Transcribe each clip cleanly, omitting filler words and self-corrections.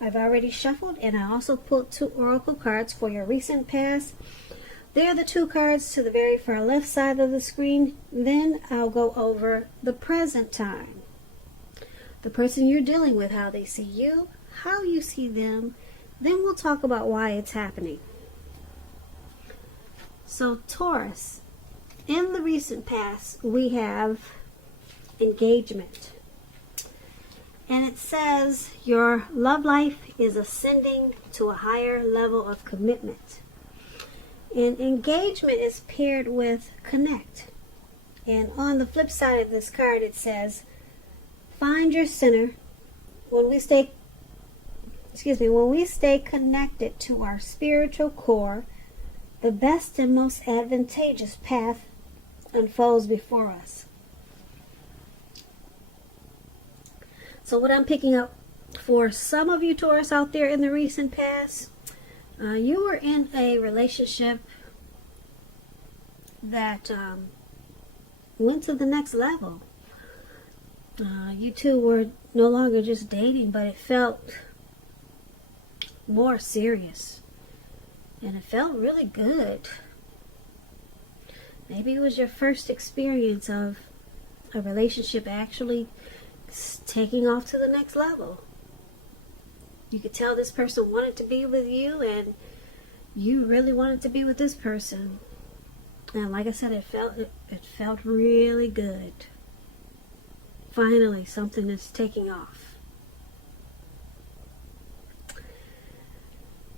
I've already shuffled, and I also pulled 2 oracle cards for your recent past. They're the 2 cards to the very far left side of the screen. Then I'll go over the present time. The person you're dealing with, how they see you, how you see them. Then we'll talk about why it's happening. So Taurus, in the recent past, we have engagement. And it says your love life is ascending to a higher level of commitment. And engagement is paired with connect. And on the flip side of this card, it says, find your center. When we stay connected to our spiritual core, the best and most advantageous path unfolds before us. So what I'm picking up for some of you Taurus out there in the recent past, you were in a relationship that went to the next level. You two were no longer just dating, but it felt more serious. And it felt really good. Maybe it was your first experience of a relationship actually taking off to the next level. You could tell this person wanted to be with you, and you really wanted to be with this person. And like I said, it felt really good. Finally, something is taking off.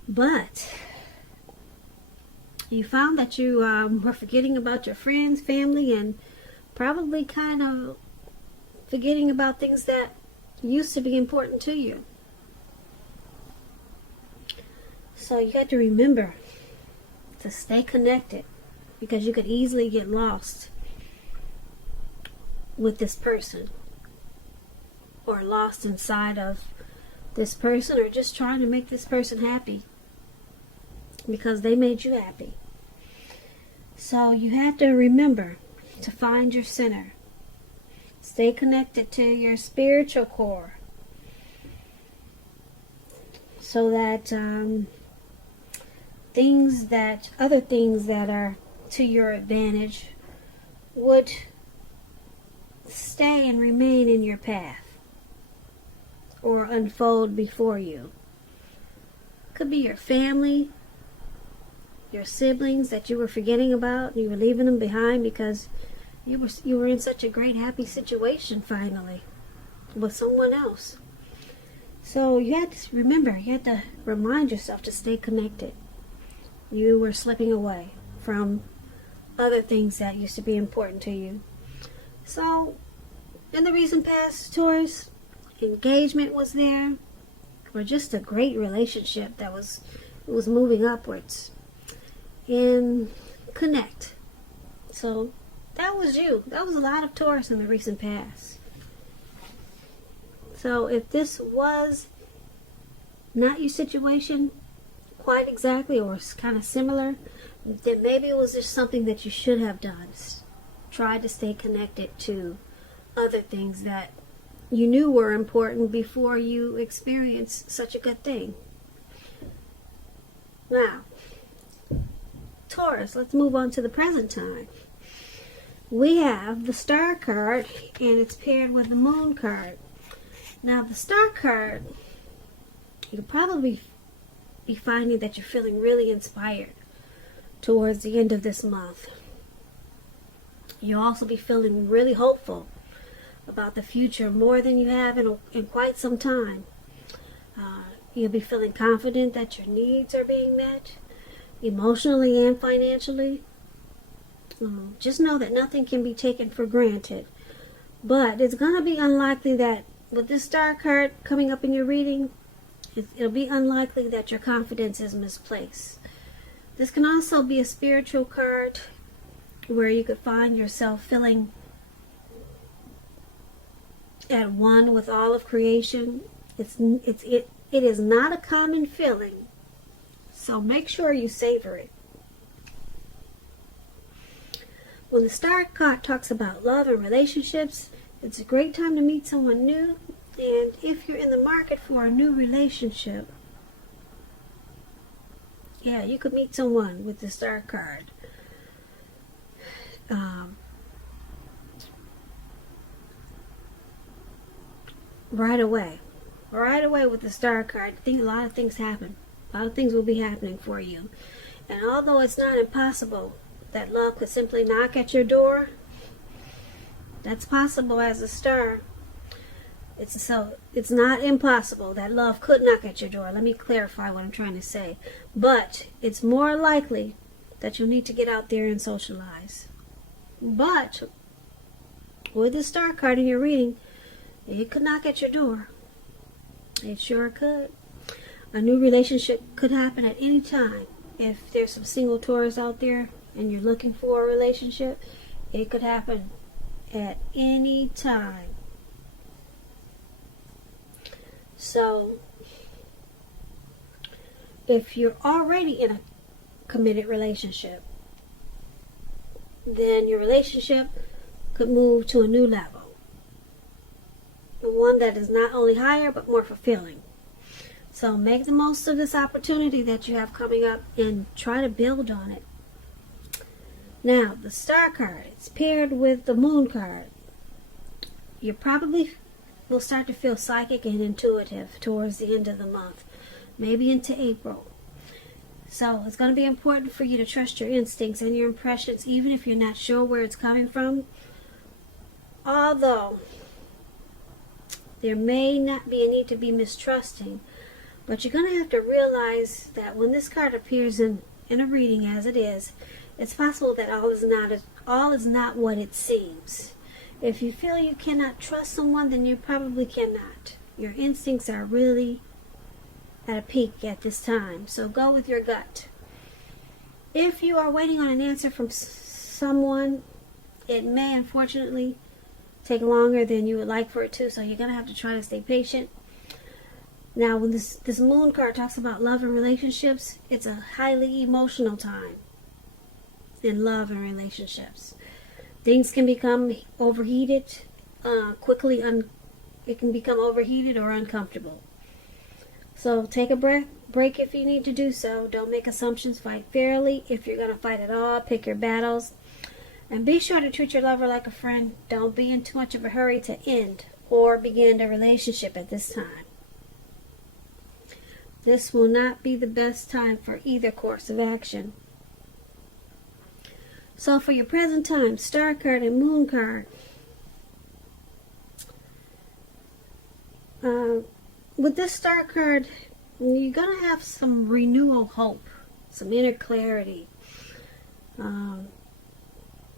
But you found that you were forgetting about your friends, family, and probably kind of forgetting about things that used to be important to you. So you had to remember to stay connected, because you could easily get lost with this person, or lost inside of this person, or just trying to make this person happy because they made you happy. So you have to remember to find your center. Stay connected to your spiritual core, so that other things that are to your advantage would stay and remain in your path or unfold before you. Could be your family, your siblings that you were forgetting about, you were leaving them behind because you were in such a great happy situation finally with someone else. So you had to remember, you had to remind yourself to stay connected. You were slipping away from other things that used to be important to you. So in the recent past, Taurus, engagement was there, or just a great relationship that was moving upwards. And connect. So that was you. That was a lot of Taurus in the recent past. So if this was not your situation quite exactly, or kind of similar, then maybe it was just something that you should have done. Try to stay connected to other things that you knew were important before you experienced such a good thing. Now, Taurus, let's move on to the present time. We have the Star card, and it's paired with the Moon card. Now, the Star card, you'll probably be finding that you're feeling really inspired towards the end of this month. You'll also be feeling really hopeful about the future, more than you have in quite some time. You'll be feeling confident that your needs are being met, emotionally and financially. Just know that nothing can be taken for granted. But it's going to be unlikely that, with this Star card coming up in your reading, it'll be unlikely that your confidence is misplaced. This can also be a spiritual card where you could find yourself feeling at one with all of creation. It is not a common feeling, so make sure you savor it. When the Star card talks about love and relationships, it's a great time to meet someone new And if you're in the market for a new relationship, yeah, you could meet someone with the Star card. Right away. Right away with the Star card. I think a lot of things happen. A lot of things will be happening for you. And although it's not impossible that love could simply knock at your door, that's possible as a star. It's not impossible that love could knock at your door. Let me clarify what I'm trying to say. But it's more likely that you'll need to get out there and socialize. But with the Star card in your reading, it could knock at your door. It sure could. A new relationship could happen at any time. If there's some single Taurus out there and you're looking for a relationship, it could happen at any time. So, if you're already in a committed relationship, then your relationship could move to a new level. One that is not only higher, but more fulfilling. So make the most of this opportunity that you have coming up and try to build on it. Now, the Star card, it's paired with the Moon card. You probably will start to feel psychic and intuitive towards the end of the month, maybe into April. So it's going to be important for you to trust your instincts and your impressions, even if you're not sure where it's coming from. Although there may not be a need to be mistrusting, but you're going to have to realize that when this card appears in a reading as it is, it's possible that all is not what it seems. If you feel you cannot trust someone, then you probably cannot. Your instincts are really at a peak at this time, so go with your gut. If you are waiting on an answer from someone, it may unfortunately take longer than you would like for it to, so you're going to have to try to stay patient. Now, when this Moon card talks about love and relationships, it's a highly emotional time in love and relationships. Things can become overheated quickly. It can become overheated or uncomfortable. So take a break if you need to do so. Don't make assumptions. Fight fairly. If you're going to fight at all, pick your battles. And be sure to treat your lover like a friend. Don't be in too much of a hurry to end or begin a relationship at this time. This will not be the best time for either course of action. So for your present time, Star card and Moon card. With this Star card, you're going to have some renewal hope, some inner clarity.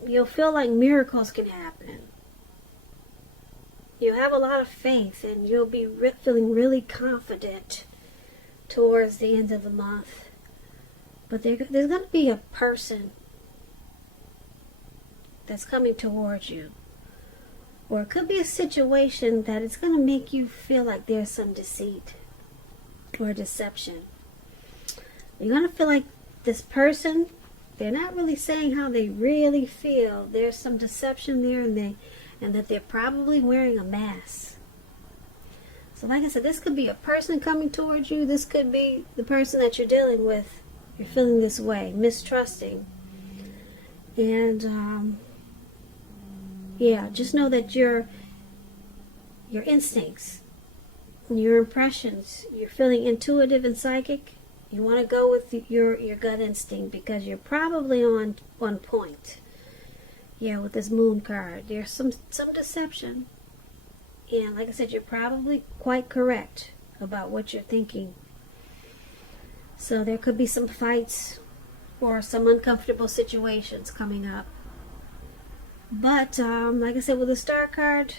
You'll feel like miracles can happen. You have a lot of faith, and you'll be feeling really confident towards the end of the month. But there's going to be a person that's coming towards you. Or it could be a situation that it's going to make you feel like there's some deceit or deception. You're going to feel like this person, they're not really saying how they really feel. There's some deception there, and that they're probably wearing a mask. So like I said, this could be a person coming towards you. This could be the person that you're dealing with. You're feeling this way, mistrusting. And yeah, just know that your instincts, your impressions, you're feeling intuitive and psychic. You want to go with your gut instinct because you're probably on point. Yeah, with this Moon card, there's some deception. And like I said, you're probably quite correct about what you're thinking. So there could be some fights or some uncomfortable situations coming up. But like I said, with the Star card,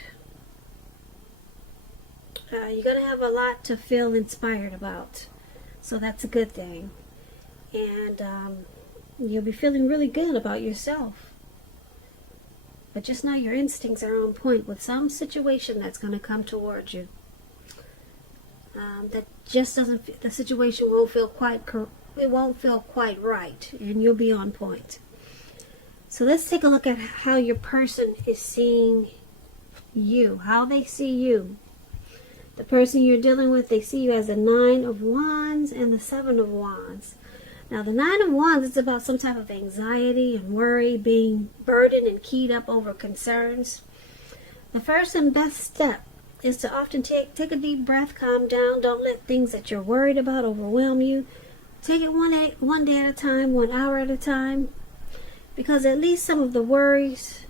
you're going to have a lot to feel inspired about. So that's a good thing. And you'll be feeling really good about yourself. But just know your instincts are on point with some situation that's going to come towards you. That just doesn't, the situation won't feel quite right, and you'll be on point. So let's take a look at how your person is seeing you, how they see you. The person you're dealing with, they see you as the 9 of Wands and the 7 of Wands. Now, the 9 of Wands is about some type of anxiety and worry, being burdened and keyed up over concerns. The first and best step is to often take a deep breath, calm down. Don't let things that you're worried about overwhelm you. Take it one day at a time, 1 hour at a time, because at least some of the worries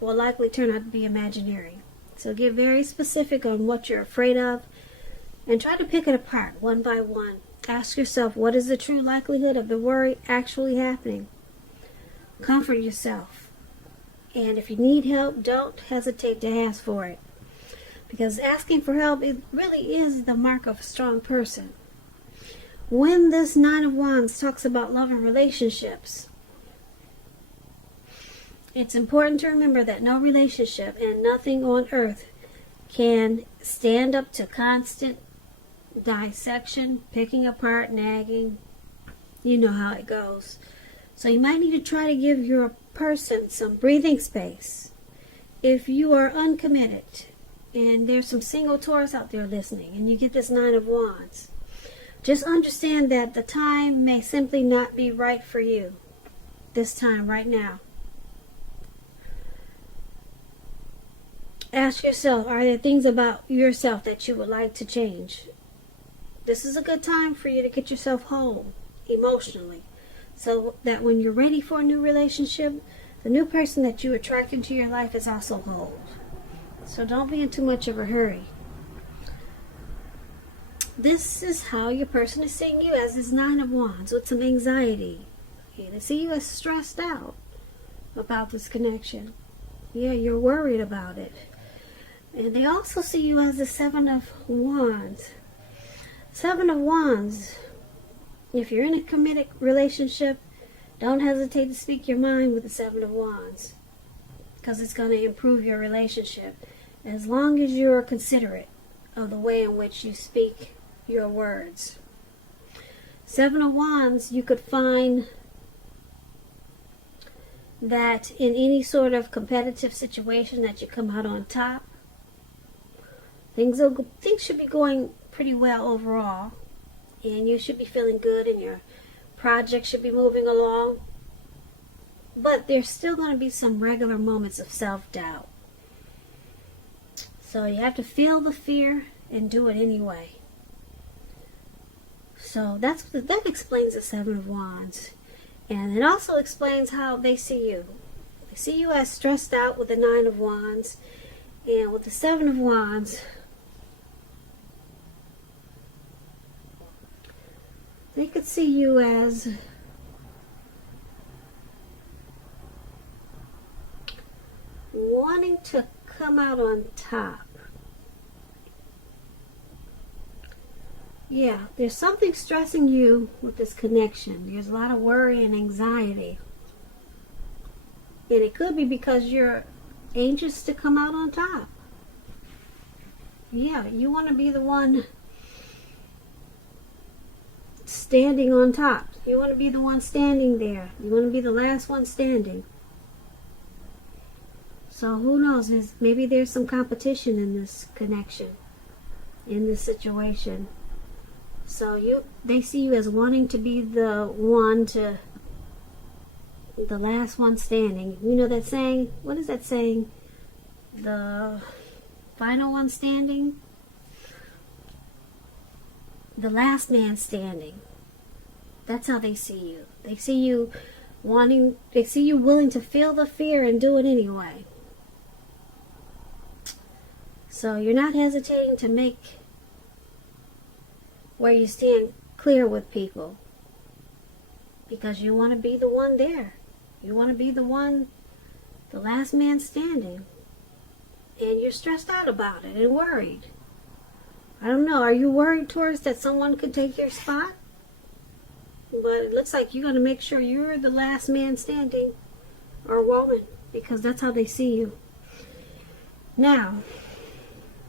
will likely turn out to be imaginary. So get very specific on what you're afraid of and try to pick it apart one by one. Ask yourself, what is the true likelihood of the worry actually happening? Comfort yourself. And if you need help, don't hesitate to ask for it. Because asking for help, it really is the mark of a strong person. When this 9 of Wands talks about love and relationships, it's important to remember that no relationship and nothing on earth can stand up to constant dissection, picking apart, nagging. You know how it goes. So you might need to try to give your person some breathing space. If you are uncommitted, and there's some single Taurus out there listening, and you get this 9 of Wands, just understand that the time may simply not be right for you. This time, right now. Ask yourself, are there things about yourself that you would like to change? This is a good time for you to get yourself whole emotionally, so that when you're ready for a new relationship, the new person that you attract into your life is also whole. So don't be in too much of a hurry. This is how your person is seeing you, as this 9 of Wands with some anxiety. Okay, they see you as stressed out about this connection. Yeah, you're worried about it. And they also see you as the 7 of Wands. 7 of Wands, if you're in a committed relationship, don't hesitate to speak your mind with the 7 of Wands, because it's going to improve your relationship as long as you're considerate of the way in which you speak your words. 7 of Wands, you could find that in any sort of competitive situation that you come out on top. Things should be going pretty well overall, and you should be feeling good, and your project should be moving along. But there's still going to be some regular moments of self-doubt. So you have to feel the fear and do it anyway. So that explains the 7 of Wands. And it also explains how they see you. They see you as stressed out with the 9 of Wands. And with the 7 of Wands, they could see you as wanting to come out on top. Yeah, there's something stressing you with this connection. There's a lot of worry and anxiety. And it could be because you're anxious to come out on top. Yeah, you want to be the one standing on top. You want to be the one standing there. You want to be the last one standing. So who knows? Maybe there's some competition in this connection, in this situation. So they see you as wanting to be the last one standing. You know that saying? What is that saying? The final one standing? The last man standing. That's how they see you. They see you willing to feel the fear and do it anyway. So you're not hesitating to make where you stand clear with people, because you want to be the one there. You want to be the last man standing. And you're stressed out about it and worried. I don't know, are you worried, Taurus, that someone could take your spot? But it looks like you're going to make sure you're the last man standing, or woman, because that's how they see you. Now,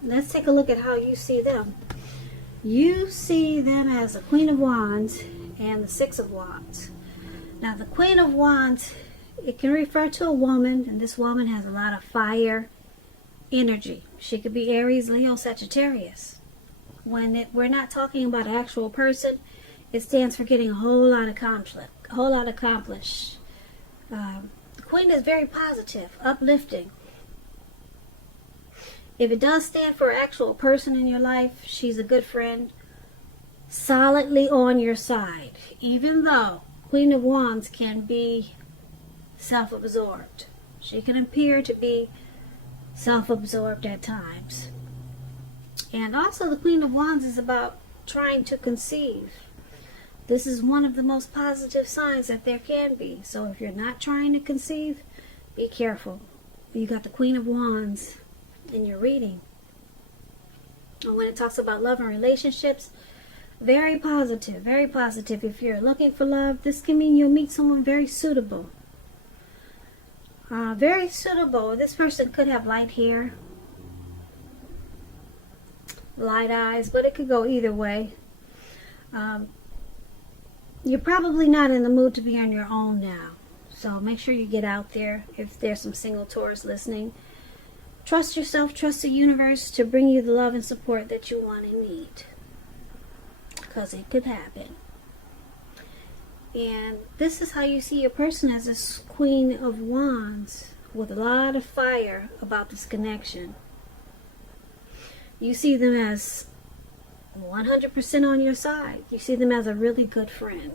let's take a look at how you see them. You see them as the Queen of Wands and the 6 of Wands. Now, the Queen of Wands, it can refer to a woman, and this woman has a lot of fire energy. She could be Aries, Leo, Sagittarius. When we're not talking about an actual person, it stands for getting a whole lot accomplished. The Queen is very positive, uplifting. If it does stand for an actual person in your life, she's a good friend, solidly on your side, even though Queen of Wands can be self-absorbed. She can appear to be self-absorbed at times. And also the Queen of Wands is about trying to conceive. This is one of the most positive signs that there can be. So if you're not trying to conceive, be careful. You got the Queen of Wands in your reading. And when it talks about love and relationships, very positive, very positive. If you're looking for love, this can mean you'll meet someone very suitable. Very suitable. This person could have light hair, light eyes, but it could go either way. You're probably not in the mood to be on your own now. So make sure you get out there. If there's some single Taurus listening, trust yourself, trust the universe to bring you the love and support that you want and need. Because it could happen. And this is how you see your person as this Queen of Wands with a lot of fire about this connection. You see them as 100% on your side. You see them as a really good friend,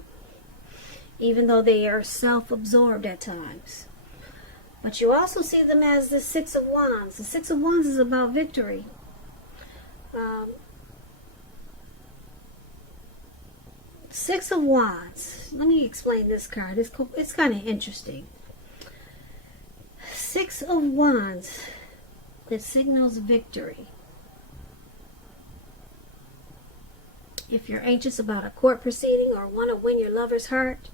even though they are self-absorbed at times. But you also see them as the Six of Wands. The Six of Wands is about victory. Six of Wands. Let me explain this card. It's kind of interesting. Six of Wands. It signals victory. If you're anxious about a court proceeding or want to win your lover's heart,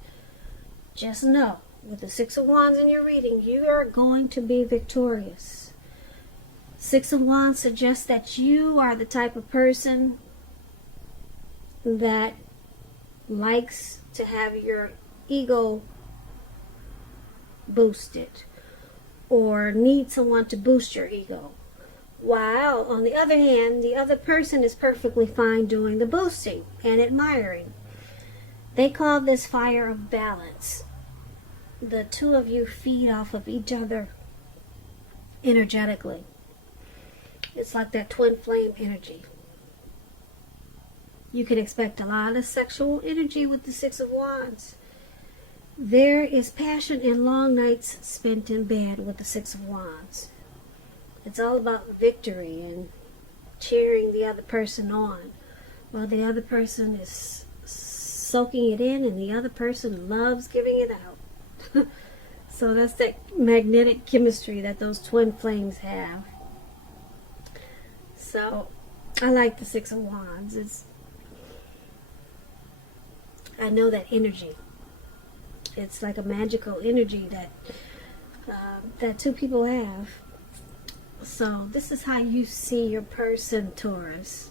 just know, with the Six of Wands in your reading, you are going to be victorious. Six of Wands suggests that you are the type of person that likes to have your ego boosted or need someone to boost your ego. While, on the other hand, the other person is perfectly fine doing the boosting and admiring. They call this fire of balance. The two of you feed off of each other energetically. It's like that twin flame energy. You can expect a lot of sexual energy with the Six of Wands. There is passion and long nights spent in bed with the Six of Wands. It's all about victory and cheering the other person on, while the other person is soaking it in and the other person loves giving it out. So that's that magnetic chemistry that those twin flames have. So I like the Six of Wands. I know that energy. It's like a magical energy that two people have. So this is how you see your person, Taurus.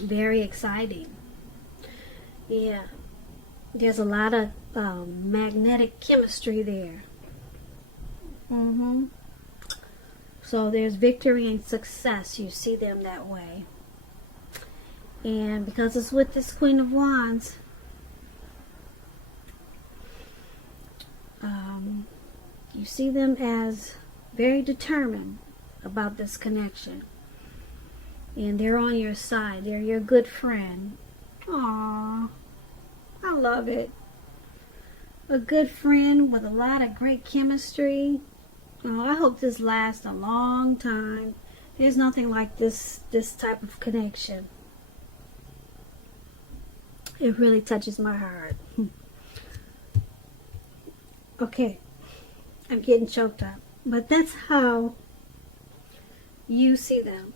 Very exciting. Yeah. There's a lot of magnetic chemistry there. So there's victory and success. You see them that way. And because it's with this Queen of Wands, you see them as very determined about this connection. And they're on your side. They're your good friend. Aww. I love it. A good friend with a lot of great chemistry. Oh, I hope this lasts a long time. There's nothing like this type of connection. It really touches my heart. Okay. I'm getting choked up. But that's how you see them.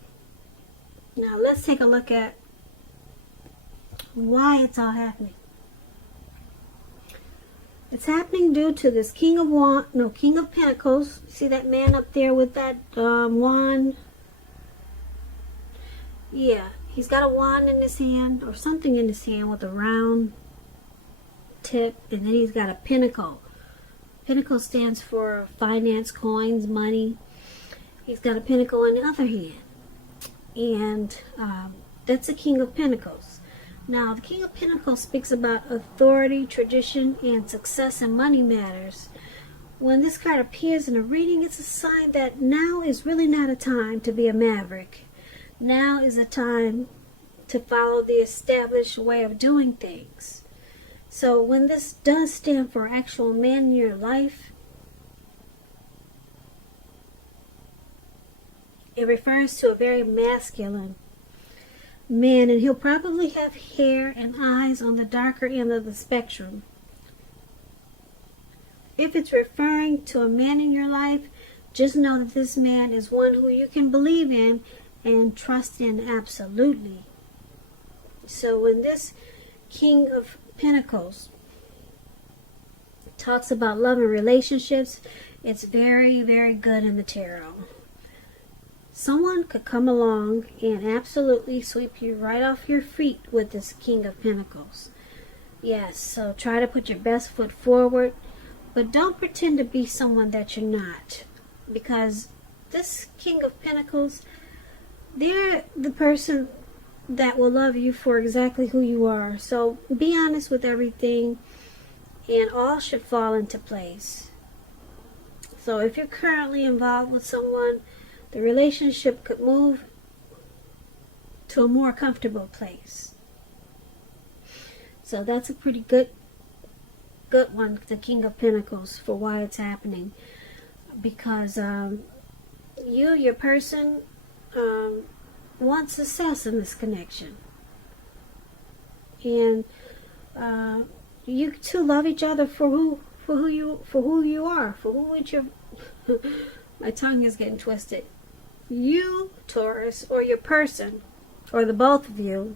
Now let's take a look at why it's all happening. It's happening due to this King of Pentacles. See that man up there with that wand? Yeah, he's got a wand in his hand or something in his hand with a round tip, and then he's got a pentacle Pentacle stands for finance, coins, money. He's got a pentacle in the other hand. And that's the King of Pentacles. Now, the King of Pentacles speaks about authority, tradition, and success in money matters. When this card appears in a reading, it's a sign that now is really not a time to be a maverick. Now is a time to follow the established way of doing things. So when this does stand for actual man in your life, it refers to a very masculine man, and he'll probably have hair and eyes on the darker end of the spectrum. If it's referring to a man in your life, just know that this man is one who you can believe in and trust in absolutely. So when this King of Pentacles talks about love and relationships, it's very, very good in the tarot. Someone could come along and absolutely sweep you right off your feet with this King of Pentacles. Yes, so try to put your best foot forward, but don't pretend to be someone that you're not. Because this King of Pentacles, they're the person that will love you for exactly who you are. So be honest with everything, and all should fall into place. So if you're currently involved with someone, the relationship could move to a more comfortable place. So that's a pretty good one, the King of Pentacles, for why it's happening. Because your person wants success in this connection. And you two love each other for who you are, for who your my tongue is getting twisted. You, Taurus, or your person, or the both of you,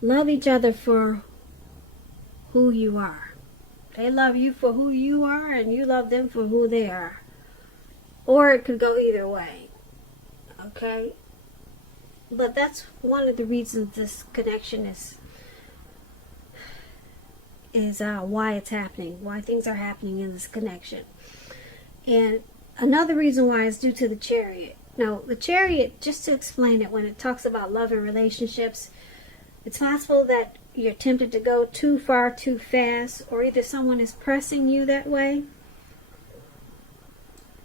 love each other for who you are. They love you for who you are, and you love them for who they are. Or it could go either way. Okay? But that's one of the reasons this connection is why it's happening, why things are happening in this connection. And another reason why is due to the Chariot. Now, the Chariot, just to explain it, when it talks about love and relationships, it's possible that you're tempted to go too far too fast, or either someone is pressing you that way.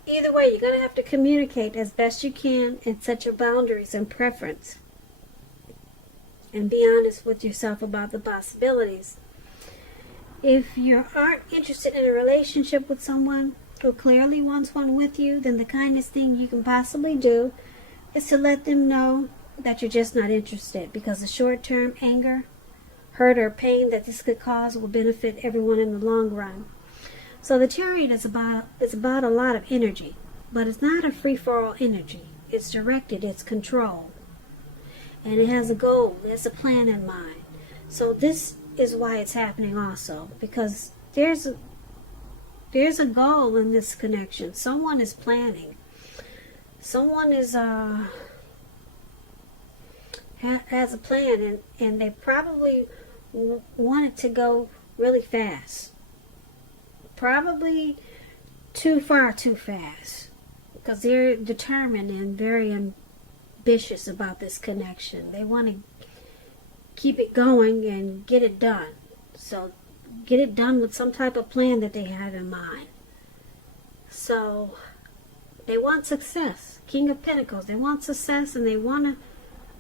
Either way, you're going to have to communicate as best you can and set your boundaries and preference. And be honest with yourself about the possibilities. If you aren't interested in a relationship with someone who clearly wants one with you, then the kindest thing you can possibly do is to let them know that you're just not interested, because the short-term anger, hurt, or pain that this could cause will benefit everyone in the long run. So the Chariot is about a lot of energy, but it's not a free-for-all energy. It's directed, it's controlled, and it has a goal, it has a plan in mind. So this is why it's happening also, because there's a goal in this connection. Someone is planning. Someone is has a plan, and they probably want it to go really fast. Probably too far too fast, because they're determined and very ambitious about this connection. They want to keep it going and get it done. So get it done with some type of plan that they have in mind. So they want success. King of Pentacles, they want success, and they want to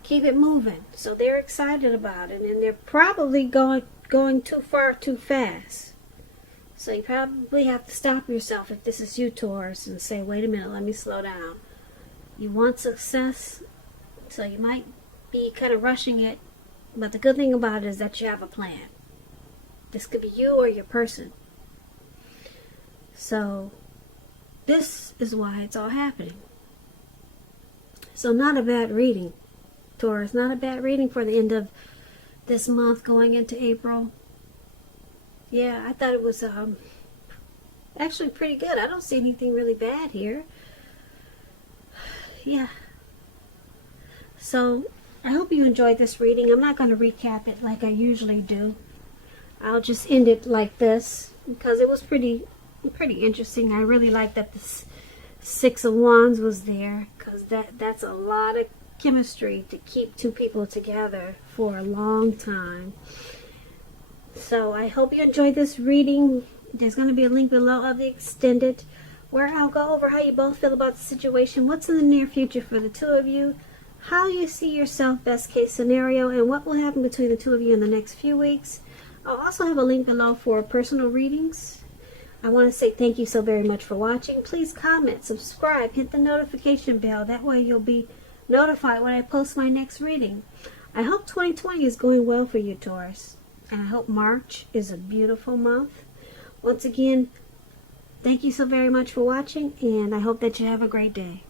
keep it moving. So they're excited about it, and they're probably going too far too fast. So you probably have to stop yourself if this is you, Taurus, and say, wait a minute, let me slow down. You want success, so you might be kind of rushing it, but the good thing about it is that you have a plan. This could be you or your person. So this is why it's all happening. So not a bad reading, Taurus. Not a bad reading for the end of this month going into April. Yeah, I thought it was actually pretty good. I don't see anything really bad here. Yeah. So I hope you enjoyed this reading. I'm not going to recap it like I usually do. I'll just end it like this. because it was pretty interesting. I really like that the Six of Wands was there, because that's a lot of chemistry to keep two people together for a long time. So I hope you enjoyed this reading. There's going to be a link below of the extended, where I'll go over how you both feel about the situation, what's in the near future for the two of you, how you see yourself best case scenario, and what will happen between the two of you in the next few weeks. I'll also have a link below for personal readings. I want to say thank you so very much for watching. Please comment, subscribe, hit the notification bell. That way you'll be notified when I post my next reading. I hope 2020 is going well for you, Taurus. And I hope March is a beautiful month. Once again, thank you so very much for watching, and I hope that you have a great day.